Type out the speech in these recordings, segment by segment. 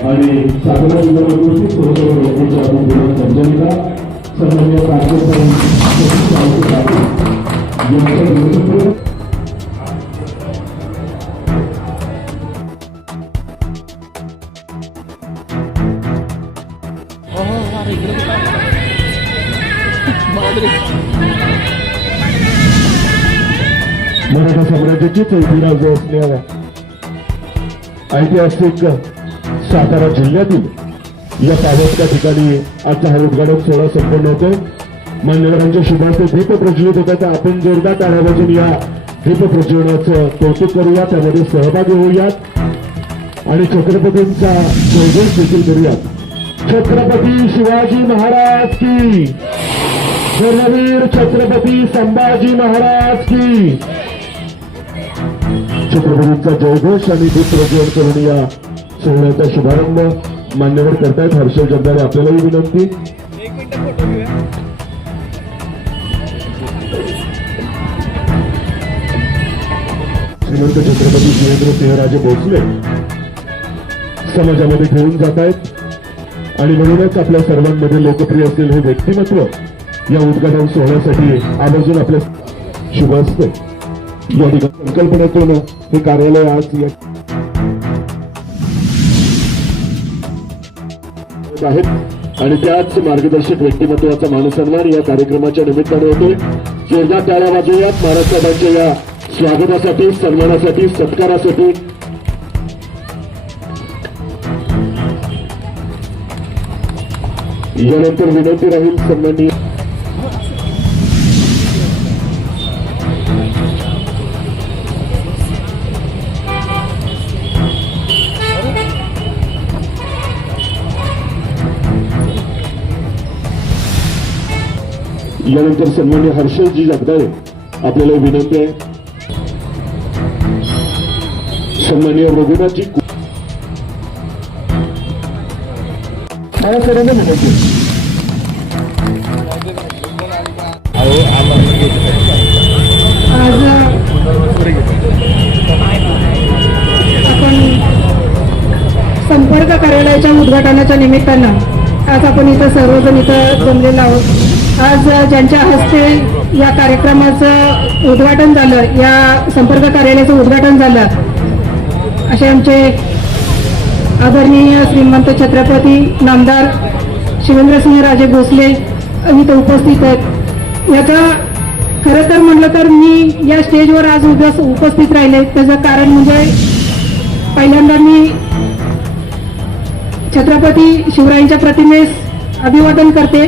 आणि सागरा जिल्ह्यामध्ये सोबत मराठा साम्राज्याची चौथी राजधानी असल्या ऐतिहासिक सातारा जिल्ह्यातील या पावसच्या ठिकाणी आजचा हा उद्घाटन सोहळा संपन्न होतो मान्यवरांच्या शुभार्थ दीप प्रज्वलित होता तर आपण जोरदार टाळ्या वाजून या दीप प्रज्वलनाचं कौतुक करूया. त्यामध्ये सहभागी होऊयात. आणि छत्रपतींचा जयघोष देखील करूयात. छत्रपती शिवाजी महाराज की धर्मवीर छत्रपती संभाजी महाराज की. छत्रपतींचा जयघोष आणि दीपप्रज्वलन करून या सोहळ्याचा शुभारंभ मान्यवर करतायत हर्षल जगदारे आपल्यालाही विनंती. श्रीमंत छत्रपती शिवेंद्र सिंहराजे भोसले समाजामध्ये घेऊन जात आहेत आणि म्हणूनच आपल्या सर्वांमध्ये लोकप्रिय असलेले हे व्यक्तिमत्व या उद्घाटन सोहळ्यासाठी आवर्जून आपल्या शुभ असते या ठिकाणी संकल्पनेतून हे कार्यालय आज आहेत. आणि त्याच मार्गदर्शक व्यक्तिमत्वाचा मानसन्मान या कार्यक्रमाच्या निमित्ताने होतोय. जोरदार टाळ्या वाजवूयात. महाराष्ट्राच्या या स्वागतासाठी सन्मानासाठी सत्कारासाठी. यानंतर विनंती राहील सन्माननीय यानंतर सन्मान्य हर्षलजी जगदाळे आपल्याला विनंती आहे. सन्मान्य रघुनाथजी मला विनंती आज आपण संपर्क कार्यालयाच्या उद्घाटनाच्या निमित्तानं आज आपण इथं सर्वजण इथं जमलेलो आहोत. आज ज्यांच्या हस्ते या कार्यक्रमाचं उद्घाटन झालं या संपर्क कार्यालयाचं उद्घाटन झालं असे आमचे आदरणीय श्रीमंत छत्रपती नामदार शिवेंद्रसिंह राजे भोसले इथं उपस्थित आहेत. याचा खरं तर म्हटलं तर मी या स्टेजवर आज उद्या उपस्थित राहिले. त्याचं कारण म्हणजे पहिल्यांदा मी छत्रपती शिवरायांच्या प्रतिमेस अभिवादन करते.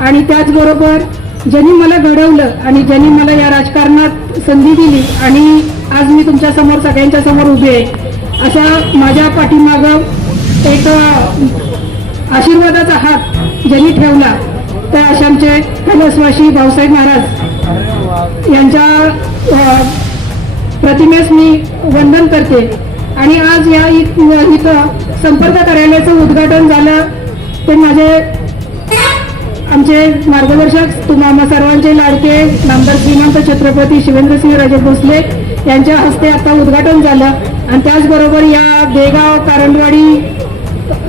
आणि त्याचबरोबर ज्यांनी मला घडवलं आणि ज्यांनी मला या राजकारणात संधी दिली आणि आज मी तुमच्यासमोर सगळ्यांच्या समोर उभे आहे असा माझ्या पाठीमागं एक आशीर्वादाचा हात ज्यांनी ठेवला त्या अशा आमचे कैलासवासी भाऊसाहेब महाराज यांच्या प्रतिमेस मी वंदन करते. आणि आज या इ- इथं संपर्क कार्यालयाचं उद्घाटन झालं ते माझे आमचे मार्गदर्शक तुम्हा सर्वांचे लाडके नामदार श्रीमंत छत्रपती शिवेंद्रसिंह राजे भोसले यांच्या हस्ते आता उद्घाटन झालं. आणि त्याचबरोबर या बेगाव कारंडवाडी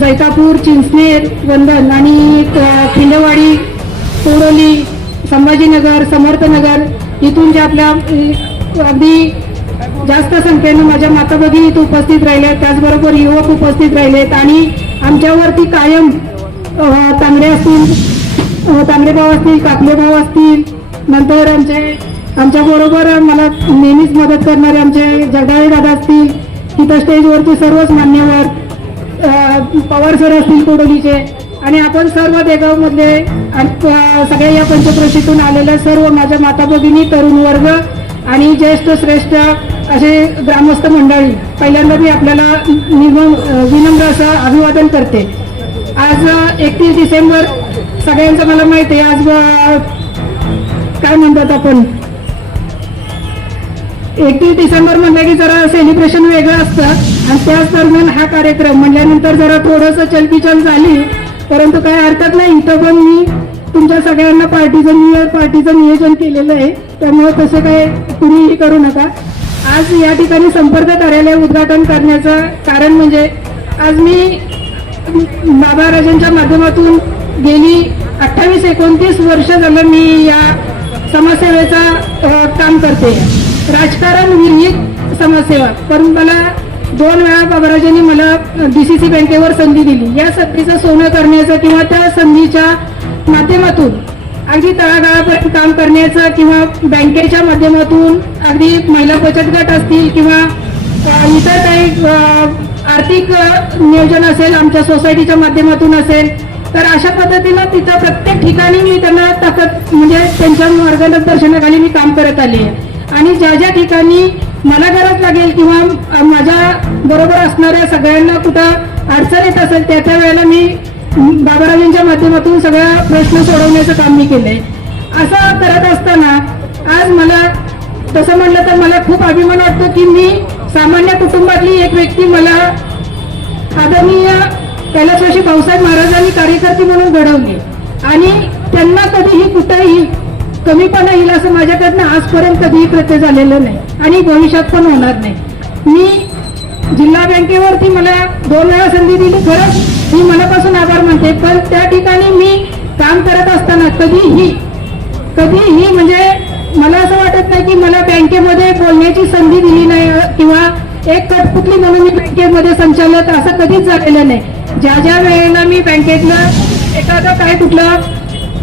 जैतापूर चिंचनेर वंदन आणि खिंडवाडी कोरोली संभाजीनगर समर्थनगर इथून जे आपल्या अगदी जास्त संख्येनं माझ्या माता भगिनी इथं उपस्थित राहिल्या त्याचबरोबर युवक उपस्थित राहिलेत. आणि आमच्यावरती कायम तांगडे असून असतील तांबडे भाऊ असतील काकले भाऊ असतील. नंतर आमचे आमच्या बरोबर मला नेहमीच मदत करणारे आमचे जगदाळे दादा असतील. तिथं स्टेजवरचे सर्वच मान्यवर पवार सर असतील कोडोलीचे आणि आपण सर्व देगावमधले सगळ्या या पंचक्रोशीतून आलेल्या सर्व माझ्या माता भगिनी तरुण वर्ग आणि ज्येष्ठ श्रेष्ठ असे ग्रामस्थ मंडळी. पहिल्यांदा मी आपल्याला विनम्र असं अभिवादन करते. आज एकतीस डिसेंबर सगळ्यांचं मला माहिती आहे आज काय म्हणतात आपण? एकतीस डिसेंबर म्हणलं की जरा सेलिब्रेशन वेगळं असतं. आणि त्याच दरम्यान हा कार्यक्रम म्हणल्यानंतर जरा थोडंसं चलबिचल झाली. परंतु काय हरकत नाही इथं पण मी तुमच्या सगळ्यांना पार्टीचं पार्टीचं नियोजन केलेलं आहे. त्यामुळे तसं काय कुणीही करू नका. आज या ठिकाणी संपर्क कार्यालय उद्घाटन करण्याचं कारण म्हणजे आज मी बाबा राजांच्या माध्यमातून गेली अठ्ठावीस एकोणतीस वर्ष झालं मी या समाजसेवेचा काम करते. राजकारण विरहित समाजसेवा. पण मला दोन वेळा बाबराजांनी मला डीसीसी बँकेवर संधी दिली. या संधीचं सोनं करण्याचं किंवा त्या संधीच्या माध्यमातून अगदी तळागाळापर्यंत काम करण्याचं किंवा बँकेच्या माध्यमातून अगदी महिला बचत गट असतील किंवा इतर काही आर्थिक नियोजन असेल आमच्या सोसायटीच्या माध्यमातून असेल तर अशा पद्धतीनं तिथं प्रत्येक ठिकाणी मी त्यांना ताकद म्हणजे त्यांच्या मार्गदर्शनाखाली मी काम करत आली. आहे आणि ज्या ज्या ठिकाणी मला गरज लागेल किंवा माझ्या बरोबर असणाऱ्या सगळ्यांना कुठं अडचण येत असेल त्या त्या वेळेला मी बाबाराजांच्या माध्यमातून सगळा प्रश्न सोडवण्याचं काम मी केलंय. असं करत असताना आज मला तसं म्हणलं तर मला खूप अभिमान वाटतो की मी सामान्य कुटुंबातली एक व्यक्ती मला आदरणीय कैलासवासी भाऊसाहेब महाराजांनी कार्यकर्ते म्हणून घडवले. आणि त्यांना कधीही कुठेही कमीपणा येईल असं माझ्याकडनं आजपर्यंत कधीही कृत्य झालेलं नाही. आणि भविष्यात पण होणार नाही. मी जिल्हा बँकेवरती मला दोन वेळा संधी दिली. खरंच मी मनापासून आभार मानते. पण त्या ठिकाणी मी काम करत असताना कधीही कधीही म्हणजे मला असं वाटत नाही की मला बँकेमध्ये बोलण्याची संधी दिली नाही किंवा एक कटपुतली म्हणून मी बँकेमध्ये संचालक असं कधीच झालेलं नाही. ज्या ज्या वेळेला मी बँकेतनं एखादं काय कुठलं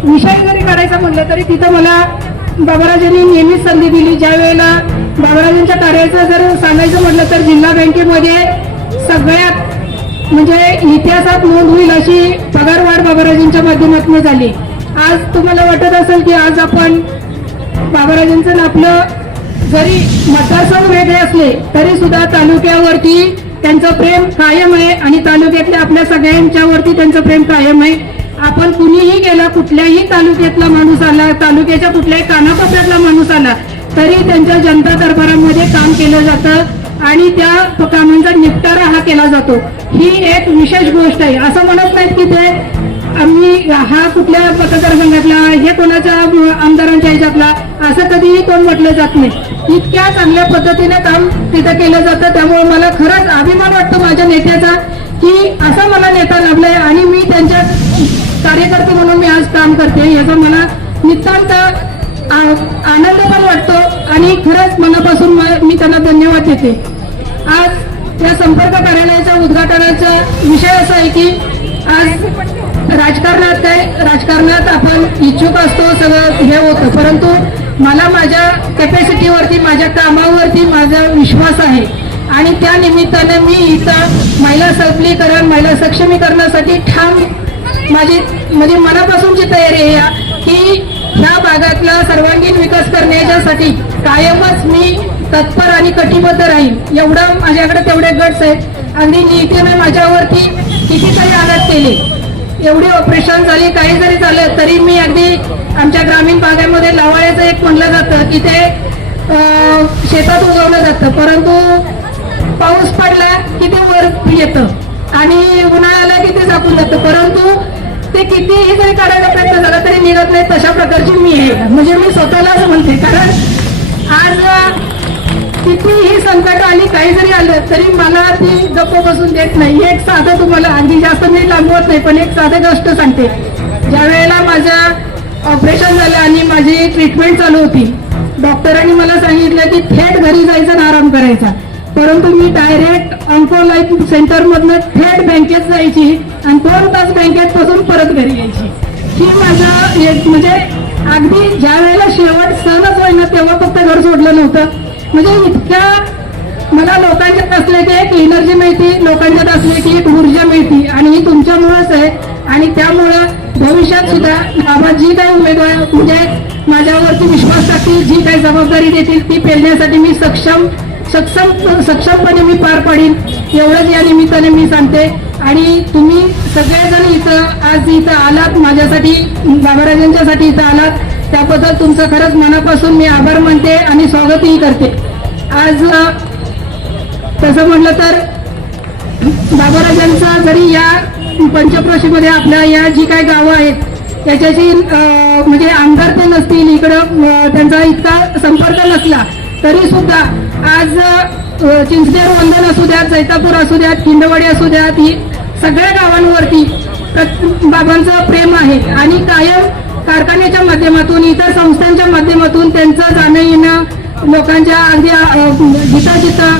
विषय जरी काढायचा म्हणलं तरी तिथं मला बाबाराजांनी नेहमीच संधी दिली. ज्या वेळेला बाबाराजांच्या कार्याचं जर सांगायचं म्हटलं तर जिल्हा बँकेमध्ये सगळ्यात म्हणजे इतिहासात नोंद होईल अशी पगारवाढ बाबाराजांच्या माध्यमातून झाली. आज तुम्हाला वाटत असेल की आज आपण बाबाराजांचं आपलं जरी मतदारसंघ वेगळे असले तरी सुद्धा तालुक्यावरती त्यांचं प्रेम कायम आहे आणि तालुक्यातल्या आपल्या सगळ्यांच्या वरती त्यांचं प्रेम कायम आहे. आपण कुणीही गेला कुठल्याही तालुक्यातला माणूस आला तालुक्याच्या कुठल्याही कानाकोपऱ्यातला माणूस आला तरी त्यांच्या जनता दरबारामध्ये काम केलं जातं आणि त्या कामांचा निपटारा हा केला जातो. ही एक विशेष गोष्ट आहे. असं म्हणत नाहीत की ते आम्ही हा कुठल्या मतदारसंघातला हे कोणाच्या आमदारांच्या ह्याच्यातला असं कधीही कोण म्हटलं जात नाही. इतक्या चांगल्या पद्धतीने काम तिथं केलं जातं. त्यामुळे मला खरंच अभिमान वाटतो माझ्या नेत्याचा की असा मला नेता लाभलाय आणि मी त्यांच्या कार्यकर्ते म्हणून मी आज काम करते. याचा मला नितांत आनंद पण वाटतो आणि खरंच मनापासून मी त्यांना धन्यवाद देते. आज या संपर्क कार्यालयाच्या उद्घाटनाचा विषय असा आहे की आज राजकारणात काय? राजकारणात आपण इच्छुक असतो सगळं हे होतं. परंतु मला माझ्या कॅपॅसिटीवरती माझ्या कामावरती माझा विश्वास आहे. आणि त्या निमित्ताने मी इथं महिला सबलीकरण महिला सक्षमीकरणासाठी ठाम माझी म्हणजे मनापासूनची तयारी आहे या- की ह्या भागातला सर्वांगीण विकास करण्याच्यासाठी कायमच मी तत्पर आणि कटिबद्ध राहील एवढं माझ्याकडे तेवढे गट्स आहेत. अगदी नीतीने माझ्यावरती कितीतरी आघात केले. एवढी ऑपरेशन झाली काही जरी झालं तरी मी अगदी आमच्या ग्रामीण भागामध्ये लावाळ्याचं एक म्हणलं जातं की ते शेतात उगवलं जातं. परंतु पाऊस पडला की ते वर येतं. आणि उन्हाळ्याला की ते झाकून जातं. परंतु ते कितीही जरी काढायचा प्रयत्न झाला तरी निघत नाही तशा प्रकारची मी आहे. म्हणजे मी स्वतःलाच म्हणते. कारण आज कितीही संकट आली काही जरी आलं तरी मला ती गप्प बसून देत नाही. एक साधं तुम्हाला अगदी जास्त मी लांबवत नाही पण एक साधं गोष्ट सांगते. ज्या वेळेला माझं ऑपरेशन झालं आणि माझी ट्रीटमेंट चालू होती डॉक्टरांनी मला सांगितलं की थेट घरी जायचं आणि आराम करायचा. परंतु मी डायरेक्ट ऑन्कोलाईफ सेंटरमधनं थेट बँकेत जायची आणि दोन तास बँकेत बसून परत घरी यायची. ही माझा एक म्हणजे अगदी ज्या वेळेला शेवट सहनच होईना तेव्हा फक्त घर सोडलं नव्हतं. म्हणजे इतक्या मला लोकांच्यात असले की एक एनर्जी मिळते लोकांच्यात असले की एक ऊर्जा मिळते. आणि ही तुमच्यामुळंच आहे. आणि त्यामुळं भविष्यात सुद्धा बाबा जी काय उमेदवार म्हणजे माझ्यावरती विश्वास टाकतील जी काही जबाबदारी देतील ती पेलण्यासाठी मी सक्षम सक्षम सक्षमपणे मी पार पाडीन. एवढंच या निमित्ताने मी सांगते. आणि तुम्ही सगळेजण इथं आज इथं आलात माझ्यासाठी बाबाराजांच्यासाठी इथं आलात. त्याबद्दल तुमचं खरंच मनापासून मी आभार मानते आणि स्वागतही करते. आज तसं म्हटलं तर बाबाराजांचा जरी या पंचक्रोशीमध्ये आपल्या या जी काही गावं आहेत त्याच्याशी म्हणजे आमदार ते नसतील इकडं त्यांचा इतका संपर्क नसला तरी सुद्धा आज अ, चिंचनेर वंदन असू द्यात जैतापूर असू द्यात किंदवाडी असू द्यात ही सगळ्या गावांवरती बाबांचं प्रेम आहे. आणि कायम कारखान्याच्या माध्यमातून इतर संस्थांच्या माध्यमातून त्यांचं जाणं येणं लोकांच्या अगदी जिथं जिथं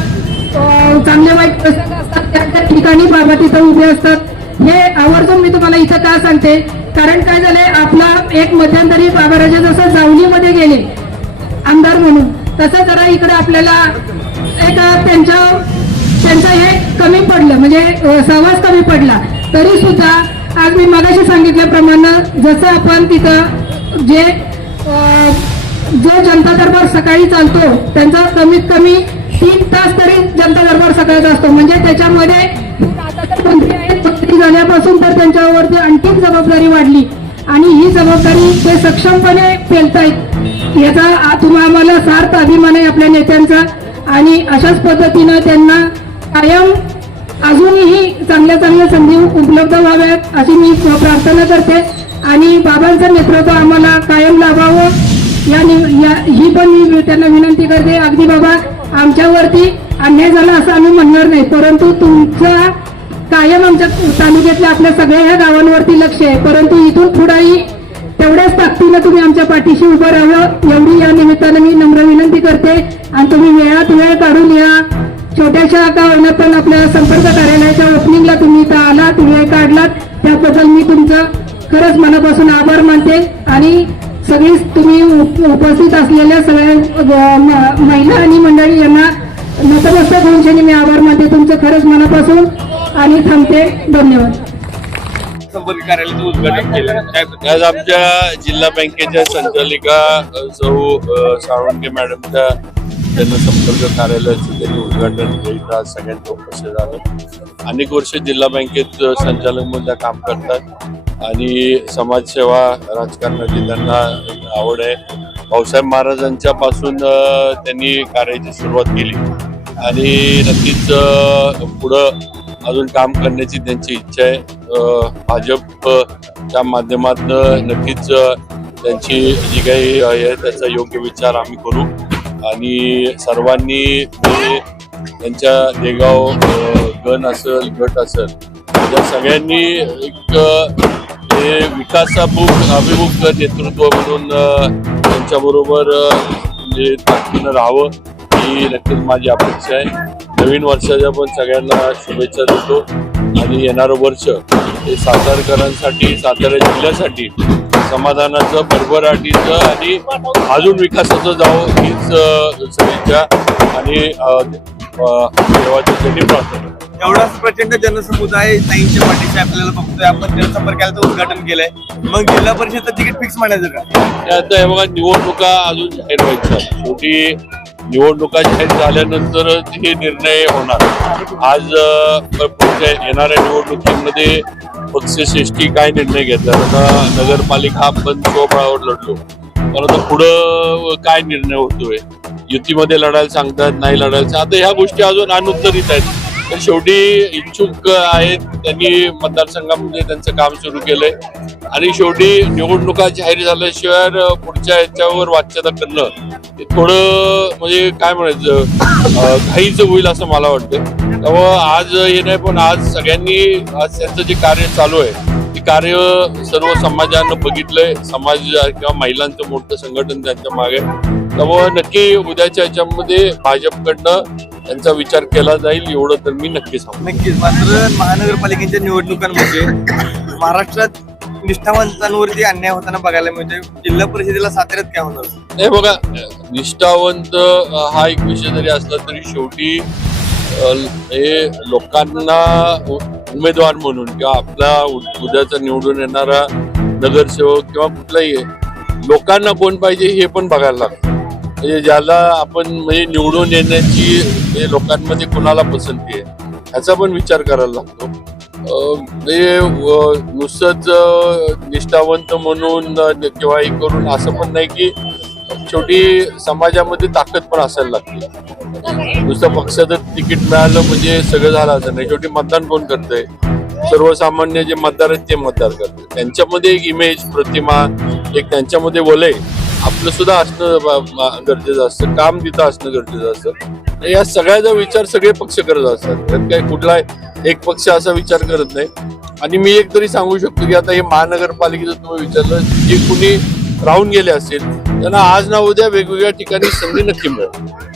चांगल्या चांगले वाईट प्रसंग असतात त्या त्या ठिकाणी बाबा तिथं उभे असतात. हे आवर्जून मी तुम्हाला इथं का सांगते? कारण काय झालंय आपला एक मध्यंतरी बाबाराजा जसं जावलीमध्ये गेले आमदार म्हणून तसं जरा इकडे आपल्याला एक त्यांच्या त्यांचं हे कमी पडलं म्हणजे सहवास कमी पडला. तरी सुद्धा आज मी मगाशी सांगितल्याप्रमाणे जसं आपण तिथं जे जो जनता दरबार सकाळी चालतो त्यांचा कमीत कमी तीन तास तरी जनता दरबार सकाळचा असतो. म्हणजे त्याच्यामध्ये आता तर झाल्यापासून तर त्यांच्यावरती आणखीन जबाबदारी वाढली. आणि ही जबाबदारी ते सक्षमपणे पेलतायत. याचा तुम्हा आम्हाला सार्थ अभिमान आहे आपल्या नेत्यांचा. आणि अशाच पद्धतीनं त्यांना कायम अजूनही चांगल्या चांगल्या संधी उपलब्ध व्हाव्यात अशी मी प्रार्थना करते. आणि बाबांचं नेतृत्व आम्हाला कायम लाभावं. या या- ही पण मी त्यांना विनंती करते. अगदी बाबा आमच्यावरती अन्याय झाला असं आम्ही म्हणणार नाही. परंतु तुमचा कायम आमच्या तालुक्यातल्या आपल्या सगळ्या ह्या गावांवरती लक्ष आहे. परंतु इथून पुढाही तेवढ्याच ताकदीनं तुम्ही आमच्या पाठीशी उभं राहावं. एवढी या निमित्तानं मी नम्र विनंती करते. आणि तुम्ही वेळात वेळ काढून या. छोट्याशा का होईना पण आपल्या संपर्क कार्यालयाच्या ओपनिंगला तुम्ही इथं आलात वेळ काढलात. त्याबद्दल मी तुमचं खरंच मनापासून आभार मानते. आणि सगळी तुम्ही उप- उपस्थित असलेल्या सगळ्या महिला आणि मंडळी यांना नतमस्तक होऊन शनी मी आभार मानते. तुमचं खरंच मनापासून आणि थांबते. धन्यवाद. संपर्क कार्यालयाचं उद्घाटन केलं. आज आमच्या जिल्हा बँकेच्या संचालिका सौ साळुंके मॅडमच्या जनसंपर्क कार्यालयाचं त्यांनी उद्घाटन होईल आज सगळ्यांच्या उपस्थित झालं अनेक वर्ष जिल्हा बँकेत संचालक म्हणून त्या काम करतात. आणि समाजसेवा राजकारणाची त्यांना आवड आहे. भाऊसाहेब महाराजांच्या पासून त्यांनी कार्याची सुरुवात केली. आणि नक्कीच पुढं अजून काम करण्याची त्यांची इच्छा आहे. भाजपच्या माध्यमातून नक्कीच त्यांची जी काही आहे त्याचा योग्य विचार आम्ही करू. आणि सर्वांनी ते त्यांच्या देगाव गण असेल गट असेल या सगळ्यांनी एक हे विकासाभूक अभिमुख नेतृत्व म्हणून त्यांच्याबरोबर म्हणजे ताकदीनं राहावं ही नक्कीच माझी अपेक्षा आहे. नवीन वर्षाच्या पण सगळ्यांना शुभेच्छा देतो. आणि येणारं वर्ष हे सातारकरांसाठी सातारा जिल्ह्यासाठी समाधानाचं भरभराटीचं आणि अजून विकासाचं जावं हीच सगळ्यांच्या आणि देवाच्या चरणी प्रार्थना. एवढाच प्रचंड जनसमुदाय ताईंच्या पाठीशी आपल्याला बघतोय. आपण जनसंपर्क कार्यालयाचं उद्घाटन केलंय. मग जिल्हा परिषदचं तिकीट फिक्स म्हणायचं का? आता हे बघा निवडणुका अजून जाहीर व्हायच्या शेवटी निवडणुका जाहीर झाल्यानंतरच हे निर्णय होणार. आज पुढच्या येणाऱ्या निवडणुकीमध्ये पक्षश्रेष्ठी काय निर्णय घेतला? आता नगरपालिका आपण चोपळावर लढलो पण आता पुढं काय निर्णय होतोय? युतीमध्ये लढायला सांगतात नाही लढायला आता ह्या गोष्टी अजून अनुत्तरित आहेत. शेवटी इच्छुक आहेत त्यांनी मतदारसंघामध्ये म्हणजे त्यांचं काम सुरू केलंय. आणि शेवटी निवडणुका जाहीर झाल्याशिवाय पुढच्या याच्यावर वाच्यता करणं हे थोडं म्हणजे काय म्हणायचं घाईचं होईल असं मला वाटतं त्यामुळं आज हे नाही पण आज सगळ्यांनी आज त्यांचं जे कार्य चालू आहे ते कार्य सर्व समाजानं बघितलंय. समाज किंवा महिलांचं मोठं संघटन त्यांच्या मागे त्यामुळं नक्की उद्याच्या याच्यामध्ये भाजपकडनं त्यांचा विचार केला जाईल एवढं तर मी नक्की सांगतो. नक्कीच. मात्र महानगरपालिकेच्या निवडणुकांमध्ये महाराष्ट्रात निष्ठावंतांवरती अन्याय होताना बघायला मिळतोय. जिल्हा परिषदेला साताऱ्यात काय होणार? हे बघा निष्ठावंत हा एक विषय जरी असला तरी शेवटी हे लोकांना उमेदवार म्हणून किंवा आपला उद्याचा निवडून येणारा नगरसेवक किंवा कुठलाही लोकांना कोण पाहिजे हे पण बघायला लागतं. म्हणजे ज्याला आपण म्हणजे निवडून येण्याची हे लोकांमध्ये कुणाला पसंती आहे? ह्याचा पण विचार करायला लागतो. म्हणजे नुसतंच निष्ठावंत म्हणून किंवा हे करून असं पण नाही की शेवटी समाजामध्ये ताकद पण असायला लागते. नुसतं पक्षाचं तिकीट मिळालं म्हणजे सगळं झालं असं नाही. शेवटी मतदान कोण करतंय? सर्वसामान्य जे मतदार आहेत ते मतदार करतात. त्यांच्यामध्ये एक इमेज प्रतिमा एक त्यांच्यामध्ये वलय. आपलं सुद्धा असणं गरजेचं असतं. काम तिथं असणं गरजेचं असतं. या सगळ्याचा विचार सगळे पक्ष करत असतात. त्यात काही कुठला एक पक्ष असा विचार करत नाही. आणि मी एक तरी सांगू शकतो की आता हे महानगरपालिकेचं तुम्ही विचारलं जे कुणी राहून गेले असतील त्यांना आज ना उद्या वेगवेगळ्या ठिकाणी संधी नक्की मिळेल.